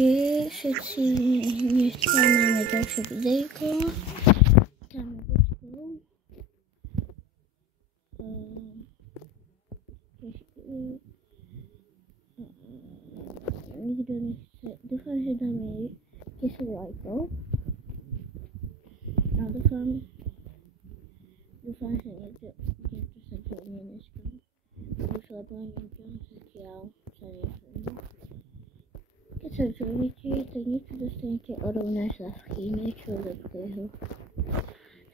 Ahojte všetci, dneska máme ďalšie videjko. Tam nikto nechce, dúfam, že dáme 10 lajkov. A dúfam, že niekto sa dojme dneska. Už lebo nikto zatiaľ sa nesúdi. Keď sa dojmete, tak niečo dostanete orovné slavky, niečo lepšieho.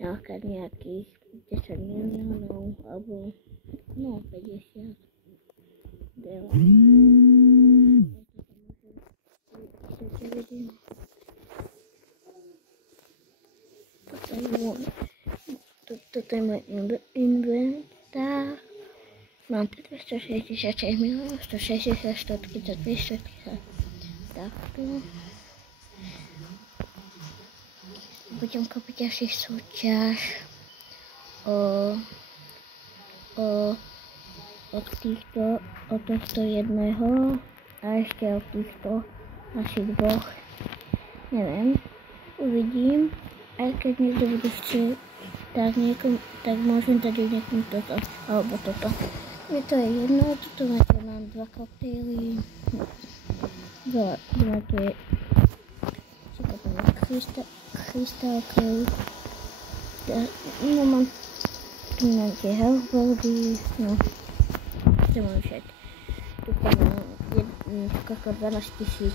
Napríklad nejakých 10 miliónov, alebo 50. Toto je môj inventár. Mám 166 miliónov, 160, 135, 130. Takto. Budem kúpiť asi súťaž od tohto jedného a ešte od týchto asi dvoch. Neviem, uvidím. Aj keď niekto bude chcieť, tak môžem dať niekomu toto, alebo toto. Mne to je jedno, toto máte, mám 2 koktejly. Máte krystalky. No mám tu máte healthboardy, no to mám všetko. Tu mám skoro 12 000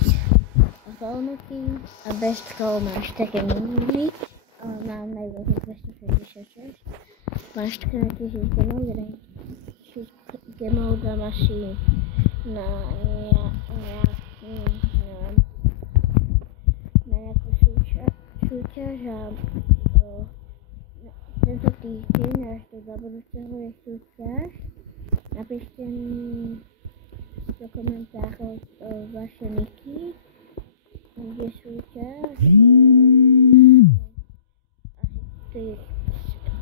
holnutí a bez toho máš také minúly. Mám najviac 266. Mám 14 000 gemov, 1 000 gemov dám asi na nejakú súťaž a tento týždeň až do budúceho je súťaž. Napíšte mi do komentárov vaše niky, kde súťaž. Asi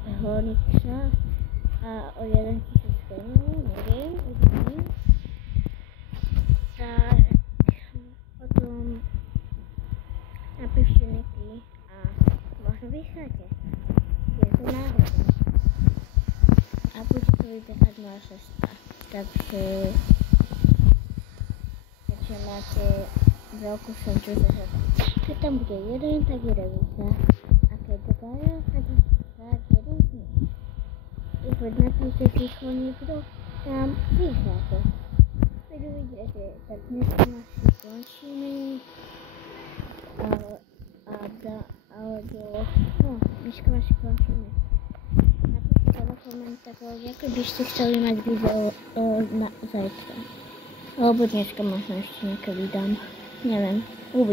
3 Hornixa a o 1 000 gemov, neviem, uvidím. Tak potom napíšte niky a možno vyhráte. Je to náhoda. A bude to vyberať moja sestra. Takže máte veľkú šancu, že keď tam bude jeden, tak jeden vyhrá. A keď dvaja, tak jeden z nich. I keď napíšte ticho niekto, tam vyhráte. Keď uvidíte, tak dneska asi končíme. Dneska asi končíme. Napíšte do komentárov, ako by ste chceli mať video na zajtra. Alebo dneska možno ešte niekedy dám. Neviem.